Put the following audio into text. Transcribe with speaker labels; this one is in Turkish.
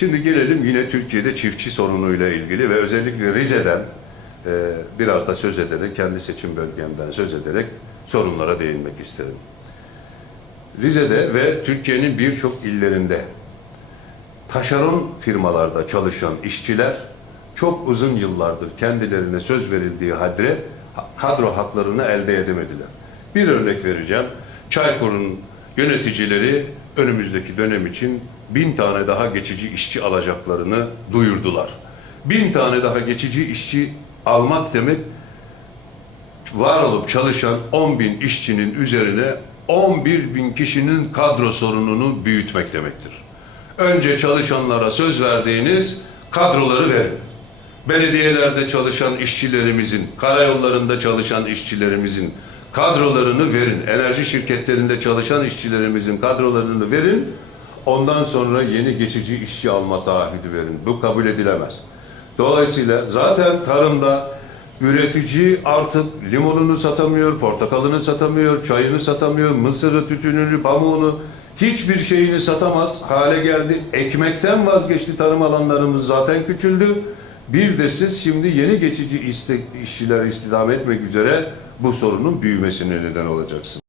Speaker 1: Şimdi gelelim yine Türkiye'de çiftçi sorunuyla ilgili ve özellikle Rize'den e, biraz da söz ederek, kendi seçim bölgemden söz ederek sorunlara değinmek isterim. Rize'de ve Türkiye'nin birçok illerinde taşeron firmalarda çalışan işçiler çok uzun yıllardır kendilerine söz verildiği hadre kadro haklarını elde edemediler. Bir örnek vereceğim. Çaykur'un yöneticileri önümüzdeki dönem için bin tane daha geçici işçi alacaklarını duyurdular. Bin tane daha geçici işçi almak demek var olup çalışan 10 bin işçinin üzerine 11 bin kişinin kadro sorununu büyütmek demektir. Önce çalışanlara söz verdiğiniz kadroları verin. Belediyelerde çalışan işçilerimizin, karayollarında çalışan işçilerimizin kadrolarını verin. Enerji şirketlerinde çalışan işçilerimizin kadrolarını verin. Ondan sonra yeni geçici işçi alma taahhüdü verin. Bu kabul edilemez. Dolayısıyla zaten tarımda üretici artık limonunu satamıyor, portakalını satamıyor, çayını satamıyor, mısırı, tütününü, pamuğunu hiçbir şeyini satamaz hale geldi. Ekmekten vazgeçti tarım alanlarımız zaten küçüldü. Bir de siz şimdi yeni geçici iste, işçiler istihdam etmek üzere bu sorunun büyümesine neden olacaksınız.